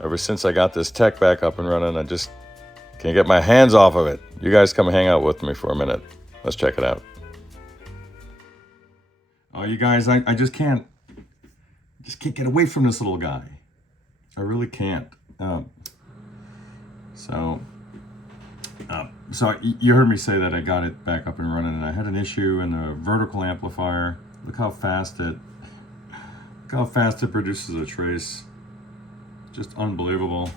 Ever since I got this tech back up and running, I just can't get my hands off of it. You guys come hang out with me for a minute. Let's check it out. Oh, you guys, I just can't get away from this little guy. I really can't. So you heard me say that I got it back up and running, and I had an issue in the vertical amplifier. Look how fast it produces a trace. Just unbelievable.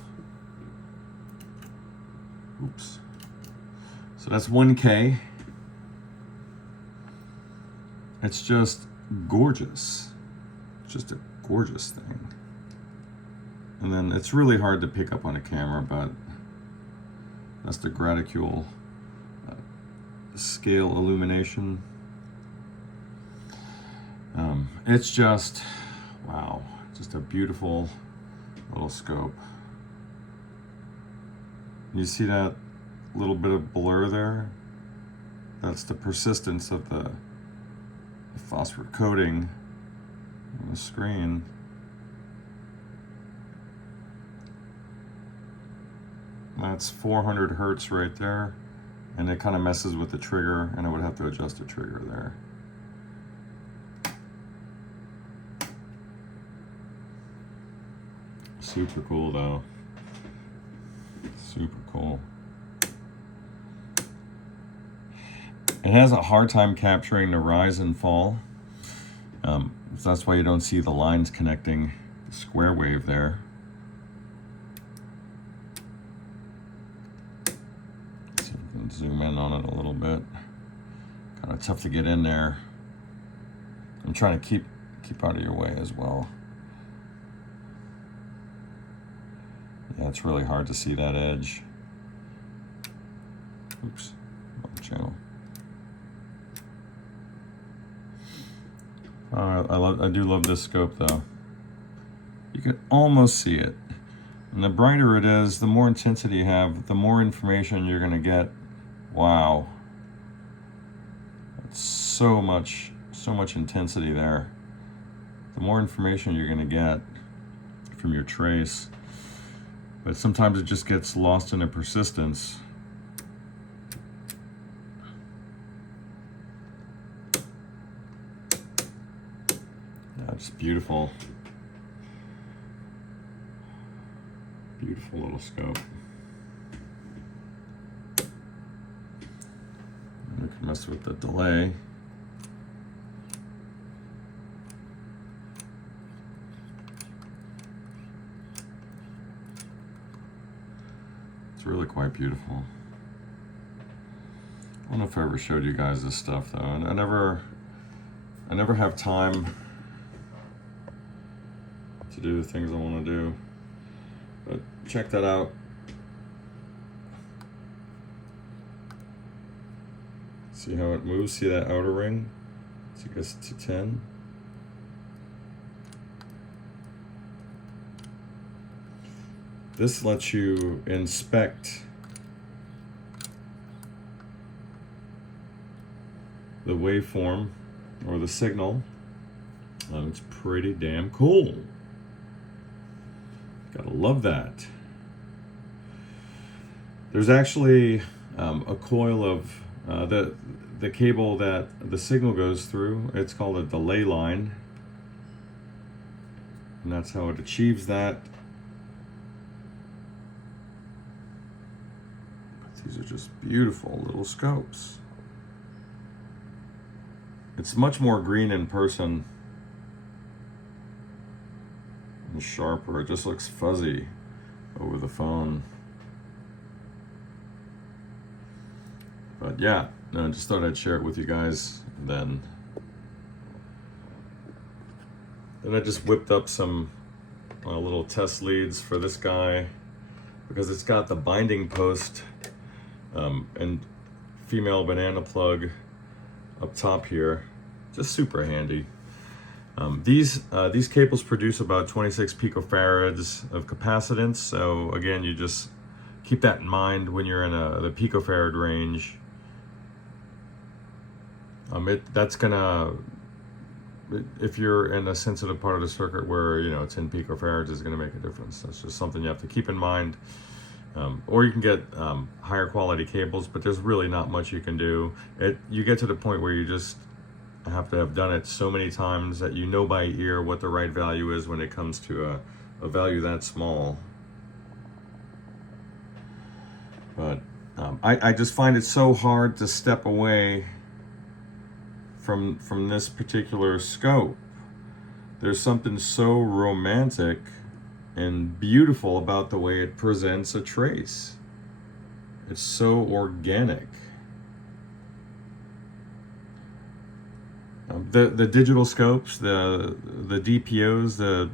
Oops. So that's 1K. It's just gorgeous. It's just a gorgeous thing. And then it's really hard to pick up on a camera, but that's the graticule scale illumination. It's just, wow, just a beautiful little scope. You see that little bit of blur there? That's the persistence of the phosphor coating on the screen. That's 400 hertz right there, and it kind of messes with the trigger, and I would have to adjust the trigger there. Super cool though. Super cool. It has a hard time capturing the rise and fall. So that's why you don't see the lines connecting the square wave there. See if we can zoom in on it a little bit. Kind of tough to get in there. I'm trying to keep out of your way as well. Yeah, it's really hard to see that edge. Oops, wrong channel. I do love this scope though. You can almost see it. And the brighter it is, the more intensity you have, the more information you're gonna get. Wow. That's so much intensity there. The more information you're gonna get from your trace. But sometimes it just gets lost in the persistence. Yeah, it's beautiful. Beautiful little scope. We can mess with the delay. It's really quite beautiful. I don't know if I ever showed you guys this stuff though, and I never have time to do the things I want to do. But check that out. See how it moves? See that outer ring? So it gets to 10. This lets you inspect the waveform or the signal. It's pretty damn cool. Gotta love that. There's actually a coil of the cable that the signal goes through. It's called a delay line, and that's how it achieves that. These are just beautiful little scopes. It's much more green in person and sharper. It just looks fuzzy over the phone. But yeah, no, I just thought I'd share it with you guys. Then I just whipped up some little test leads for this guy because it's got the binding post and female banana plug up top here. Just super handy. These cables produce about 26 picofarads of capacitance. So again, you just keep that in mind when you're in the picofarad range. That's gonna if you're in a sensitive part of the circuit where, you know, 10 picofarads is going to make a difference. That's just something you have to keep in mind. Or you can get higher quality cables, but there's really not much you can do. You get to the point where you just have to have done it so many times that you know by ear what the right value is when it comes to a value that small. But I just find it so hard to step away from this particular scope. There's something so romantic and beautiful about the way it presents a trace. It's so organic. The digital scopes, the DPOs, the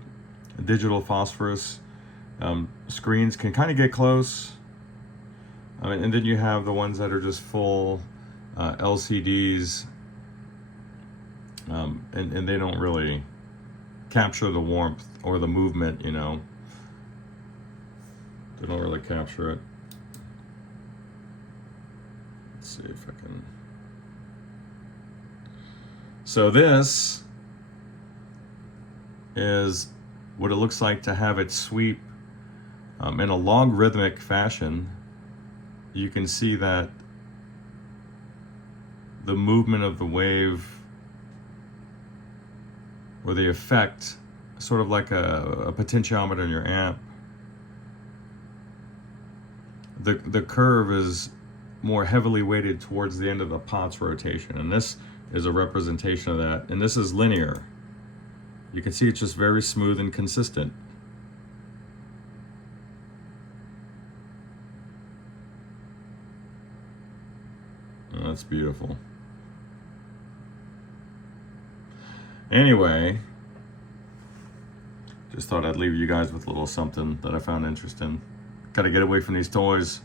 digital phosphorus screens can kind of get close. And then you have the ones that are just full LCDs, and they don't really capture the warmth or the movement, you know. They don't really capture it. Let's see if I can. So this is what it looks like to have it sweep in a logarithmic fashion. You can see that the movement of the wave, or the effect, sort of like a potentiometer in your amp. The curve is more heavily weighted towards the end of the pot's rotation, and this is a representation of that. And this is linear. You can see it's just very smooth and consistent. Oh, that's beautiful. Anyway, just thought I'd leave you guys with a little something that I found interesting. Gotta get away from these toys.